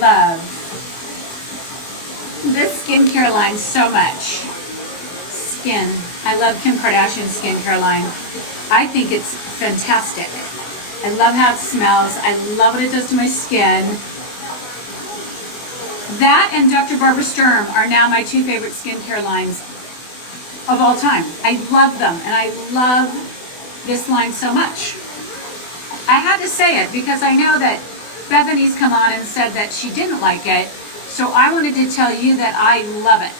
love this skincare line so much. Skin. I love Kim Kardashian's skincare line. I think it's fantastic. I love how it smells. I love what it does to my skin. That and Dr. Barbara Sturm are now my two favorite skincare lines of all time. I love them, and I love this line so much. I had to say it because I know that Bethenny's come on and said that she didn't like it, so I wanted to tell you that I love it.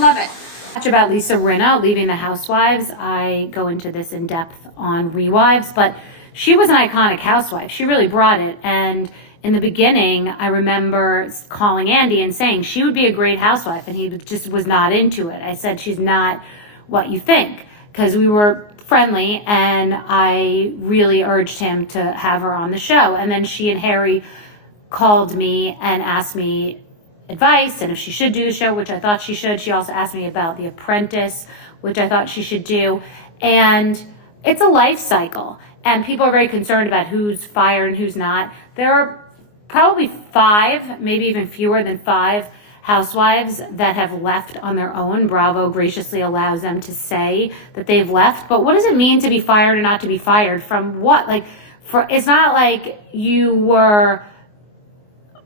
Love it. Much about Lisa Rinna leaving the Housewives. I go into this in depth on Rewives, but she was an iconic housewife. She really brought it, and in the beginning, I remember calling Andy and saying she would be a great housewife, and he just was not into it. I said, she's not what you think, because we were friendly, and I really urged him to have her on the show. And then she and Harry called me and asked me advice, and if she should do the show, which I thought she should. She also asked me about The Apprentice, which I thought she should do. And it's a life cycle, and people are very concerned about who's fired and who's not. There are probably 5, maybe even fewer than 5 housewives that have left on their own. Bravo graciously allows them to say that they've left. But what does it mean to be fired or not to be fired? From what? It's not like you were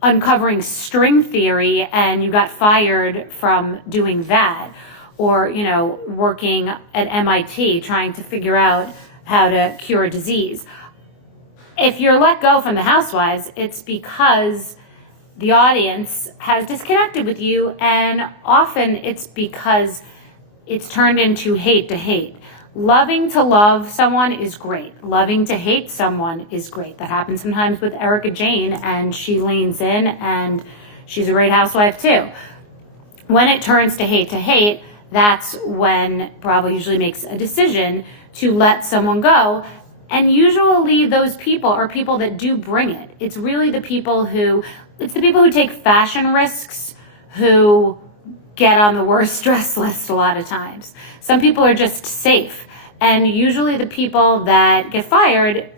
uncovering string theory and you got fired from doing that, or working at MIT trying to figure out how to cure a disease. If you're let go from the Housewives, it's because the audience has disconnected with you, and often it's because it's turned into hate to hate. Loving to love someone is great. Loving to hate someone is great. That happens sometimes with Erica Jane, and she leans in, and she's a great housewife too. When it turns to hate, that's when Bravo usually makes a decision to let someone go. And usually those people are people that do bring it. It's the people who take fashion risks, who get on the worst stress list a lot of times. Some people are just safe. And usually the people that get fired,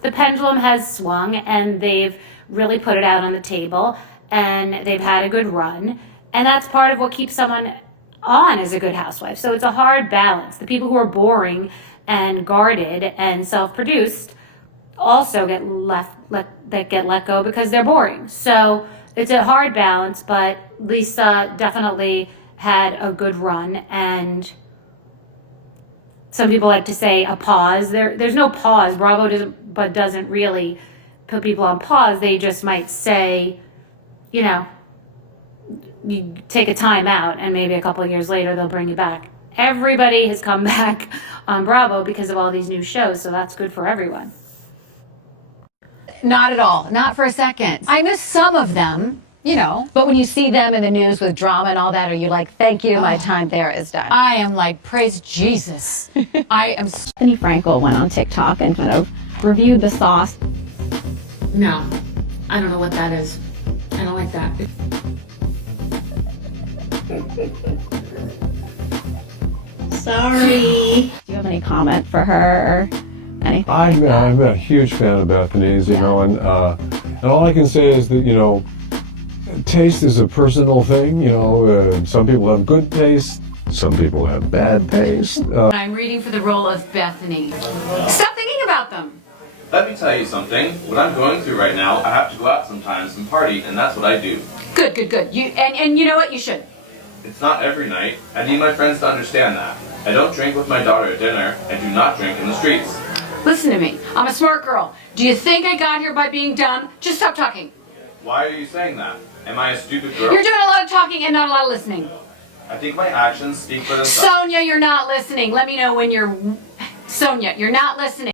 the pendulum has swung and they've really put it out on the table and they've had a good run. And that's part of what keeps someone on as a good housewife. So it's a hard balance. The people who are boring and guarded and self-produced also get let go because they're boring. So it's a hard balance, but Lisa definitely had a good run, and some people like to say a pause. There's no pause. Bravo doesn't really put people on pause. They just might say, you take a time out, and maybe a couple of years later they'll bring you back. Everybody has come back on Bravo because of all these new shows, so that's good for everyone. Not at all. Not for a second. I miss some of them, But when you see them in the news with drama and all that, are you like, thank you, my time there is done? I am like, praise Jesus. I am. Bethenny Frankel went on TikTok and kind of reviewed the sauce. No, I don't know what that is. I don't like that. Sorry. Do you have any comment for her? Anything? I'm a huge fan of Bethenny's, and all I can say is that, taste is a personal thing. Some people have good taste, some people have bad taste. I'm reading for the role of Bethenny. Stop thinking about them. Let me tell you something. What I'm going through right now, I have to go out sometimes and party, and that's what I do. Good. And you know what? You should. It's not every night. I need my friends to understand that. I don't drink with my daughter at dinner. I do not drink in the streets. Listen to me. I'm a smart girl. Do you think I got here by being dumb? Just stop talking. Why are you saying that? Am I a stupid girl? You're doing a lot of talking and not a lot of listening. I think my actions speak for themselves. Sonia, you're not listening. Let me know when you're... Sonia, you're not listening.